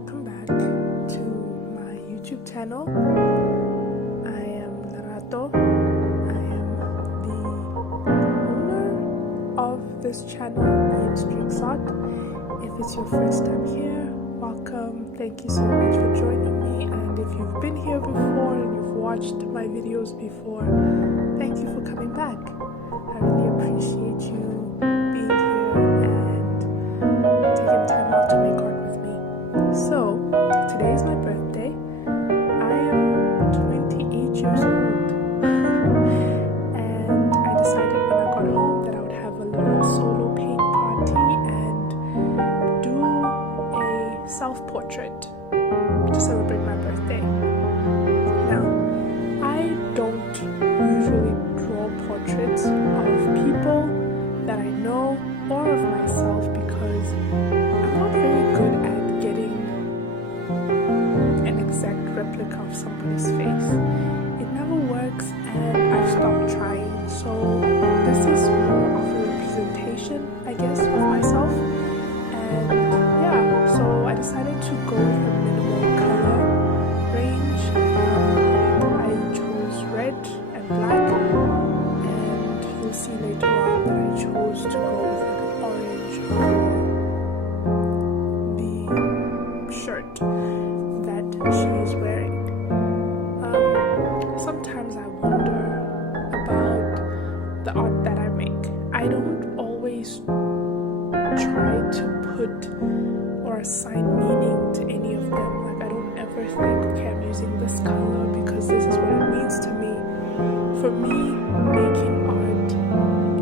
welcome back to my YouTube channel. I am Narato. I am the owner of this channel, If it's your first time here, welcome. Thank you so much for joining me, and if you've been here before and you've watched my videos before, thank you for coming back. I really appreciate you being here and taking time out to make art with me. So, today is my birthday. I am 28 years old. And I decided when I got home that I would have a little solo paint party and do a self-portrait to celebrate my birthday. Now, I don't usually draw portraits of people that I know or of myself because I'm not very good at getting an exact replica of somebody's face. It never works and I've stopped trying. So this is more of a representation, I guess, of myself. And yeah, so I decided to go with a minimal color range. I chose red and black, and you'll see later on that I chose to go with like an orange for the shirt that she is wearing. Sometimes I wonder about the art that I make. I don't always try to put or assign meaning to any of them. Like, I don't ever think, okay, I'm using this color because this is what it means to me. For me, making art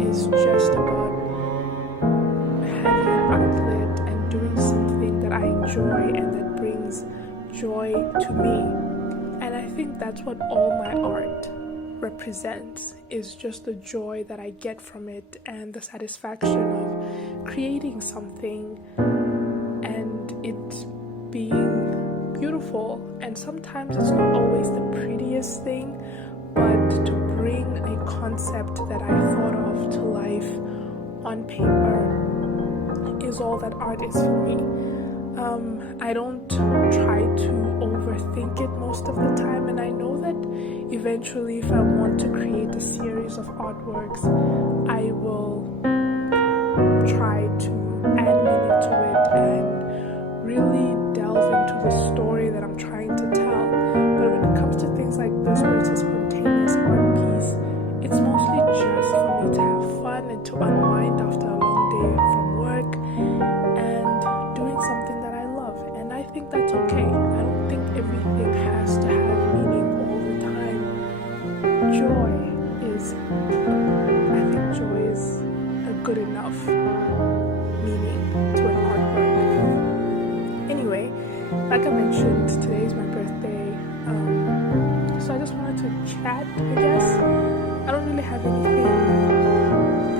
is just about having an outlet and doing something that I enjoy and that brings joy to me. And I think that's what all my art represents, is just the joy that I get from it and the satisfaction of creating something and it being beautiful. And sometimes it's not always the prettiest thing, but to bring a concept that I thought of to life on paper is all that art is for me. I don't try to overthink it most of the time, and I know that eventually if I want to create a series of artworks, I will try to add meaning to it and really delve into the story that I'm trying to tell. But when it comes to things like this, where it's a spontaneous art piece, it's mostly just for me to have fun and to unwind after a long day from work and doing something that I love. And I think that's okay. I don't think everything has to have meaning all the time. I think joy is a good enough meaning to an artwork. Anyway, like I mentioned, today is my birthday. So I just wanted to chat, I guess. I don't really have anything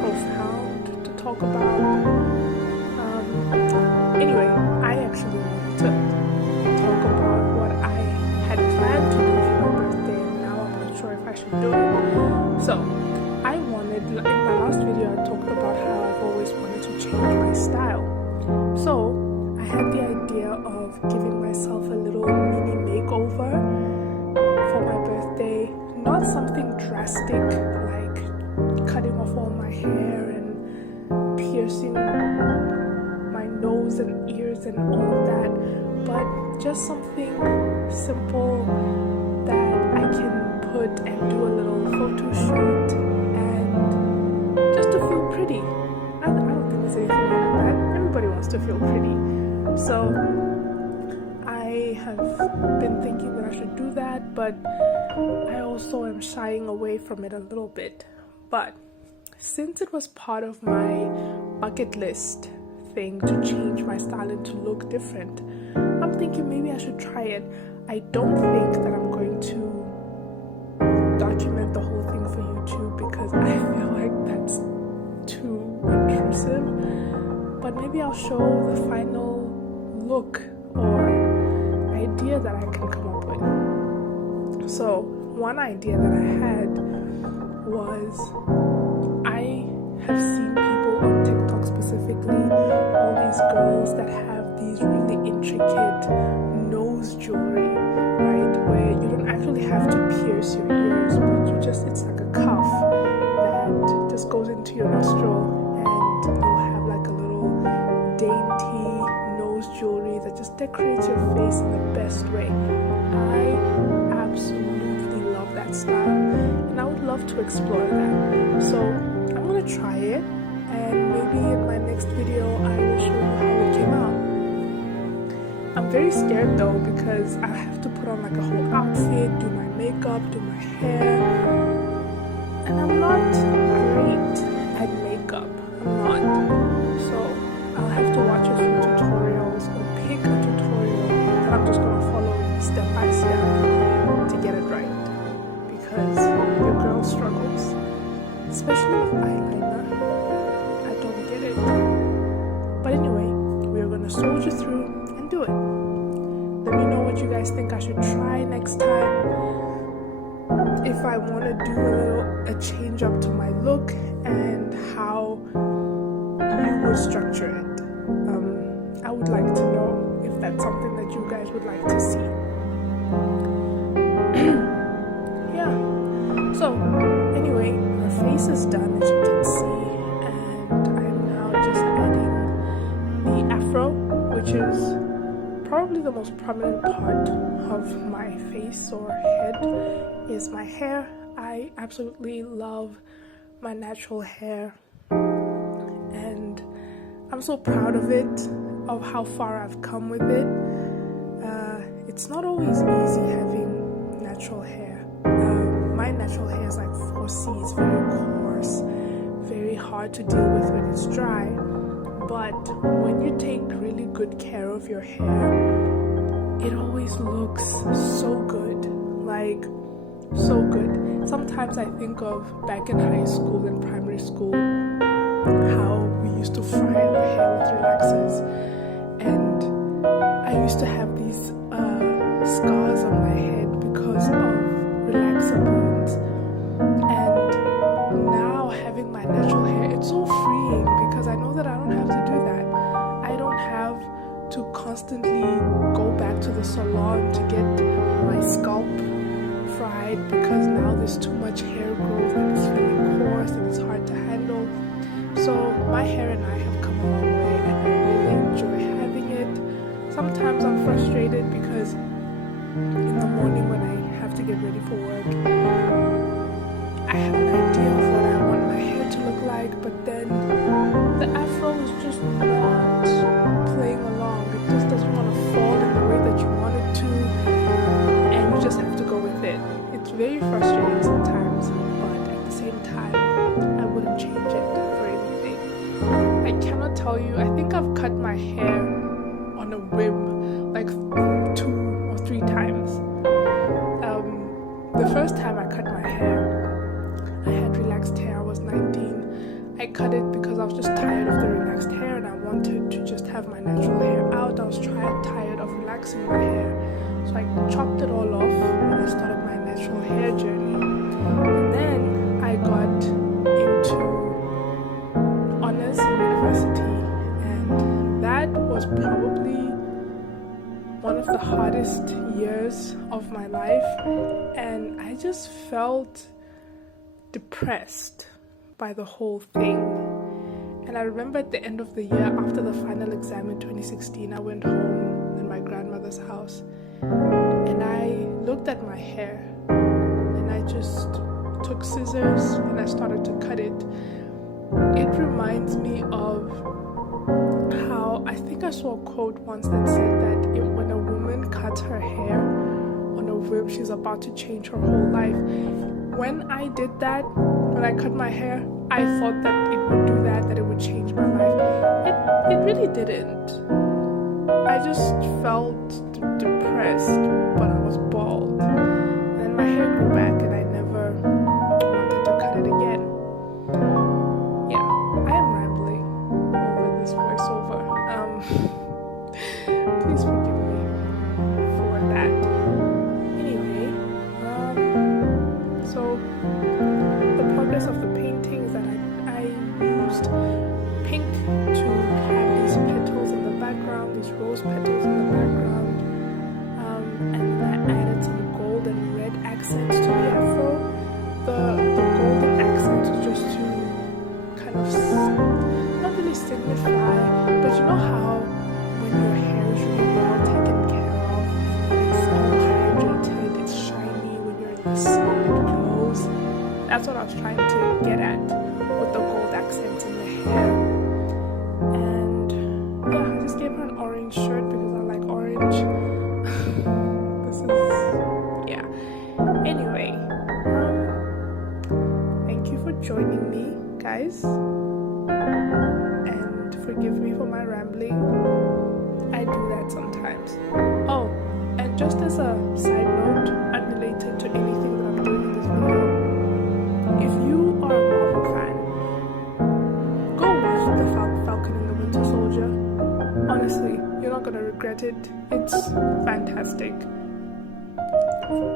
profound to talk about. Anyway, I actually wanted to talk about what I had planned to do for my birthday, and now I'm not sure if I should do it. So, in my last video, I talked about how I've always wanted to change my style. So, I had the idea of giving myself a little mini makeover for my birthday. Not something drastic like cutting off all my hair and piercing my nose and ears and all of that, but just something simple that I can put and do a little photo shoot and just to feel pretty. I don't think there's anything wrong with that. Everybody wants to feel pretty. So I have been thinking that I should do that, but I also am shying away from it a little bit. But since it was part of my bucket list thing to change my style and to look different, I'm thinking maybe I should try it. I don't think that I'm going to document the whole thing for YouTube because I feel like that's too intrusive, but maybe I'll show the final look or idea that I can come up with. So one idea that I had was, I have seen people on TikTok specifically, all these girls that have these really intricate pierce your ears, but it's like a cuff that just goes into your nostril, and you'll have like a little dainty nose jewelry that just decorates your face in the best way. I absolutely love that style, and I would love to explore that. So I'm gonna try it, and maybe in my next video I will show you how it came out. I'm very scared though, because I have to put on like a whole outfit, do my makeup, do my hair, and I'm not great at makeup. I'm not. So I'll have to watch a few tutorials or pick a tutorial that I'm just gonna follow step by step to get it right, because your girl struggles, especially with eyeliner. I don't get it. But anyway, we're gonna soldier through and do it. Let me know what you guys think I should try next time. If I want to do a change up to my look, and how you would structure it. I would like to know if that's something that you guys would like to see. Yeah. So anyway, her face is done, as you can see, and I'm now just adding the afro, which is probably the most prominent part of my face or head is my hair. I absolutely love my natural hair, and I'm so proud of it, of how far I've come with it. It's not always easy having natural hair. My natural hair is like 4Cs, very coarse, very hard to deal with when it's dry. But when you take really good care of your hair, it always looks so good, like so good. Sometimes I think of back in high school and primary school, how we used to fry our hair with relaxers, and I used to have these scars on my head because of relaxer burns. And now having my natural hair, it's so freeing, because I know that I don't have to do that. I don't have to constantly go back to the salon to get my scalp fried, because now there's too much hair growth and it's feeling coarse and it's hard to handle. So my hair and I have come a long way, and I really enjoy having it. Sometimes I'm frustrated because in the morning when I have to get ready for work, I have an idea of what I want my hair to look like, but then the afro is just not playing along. It just doesn't want to fall in the way that you want it to, and you just have to go with it. It's very frustrating sometimes, but at the same time, I wouldn't change it for anything. I cannot tell you, I think I've cut my hair on a whim like 2 or 3 times. The first time I cut my hair, I had relaxed hair. I was 19. I cut it because I was just tired of the relaxed hair, and I wanted to just have my natural hair out. I was tired of relaxing my hair, so I chopped it all off and I started my natural hair journey. And then I got into honors in university, and that was probably one of the hardest years of my life, and I just felt depressed by the whole thing. And I remember at the end of the year, after the final exam in 2016, I went home in my grandmother's house, and I looked at my hair, and I just took scissors and I started to cut it. It reminds me of how, I think I saw a quote once that said that when a woman cuts her hair on a whim, she's about to change her whole life. When I did that, when I cut my hair, I thought that it would do that it would change my life. It really didn't. I just felt depressed, but I was bald. And then my hair grew back, and I never wanted to cut it again. Yeah, I am rambling over this voiceover. Please forgive me for that. Anyway, so the progress of the painting is that I used pink to have these petals in the background, these rose petals in the background, not really signify, but you know how when your hair is really well taken care of, it's hydrated, it's shiny, when you're in the sun it glows. That's what I was trying to get at with the gold accents in the hair. And yeah, I just gave her an orange shirt because I like orange. This is, yeah. Anyway, thank you for joining me, guys. And forgive me for my rambling. I do that sometimes. Oh, and just as a side note, unrelated to anything that I'm doing in this video, if you are a Marvel fan, go watch The Falcon and the Winter Soldier. Honestly, you're not gonna regret it. It's fantastic.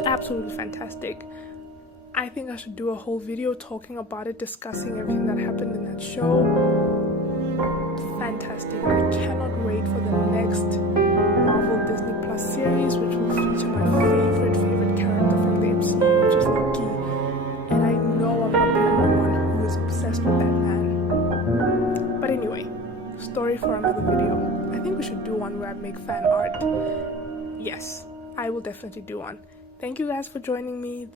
Absolutely fantastic. I think I should do a whole video talking about it, discussing everything that happened in that show. Fantastic. I cannot wait for the next Marvel Disney Plus series, which will feature my favorite character from the MCU, which is Loki. And I know I'm not the only one who is obsessed with that man. But anyway, story for another video. I think we should do one where I make fan art. Yes, I will definitely do one. Thank you guys for joining me.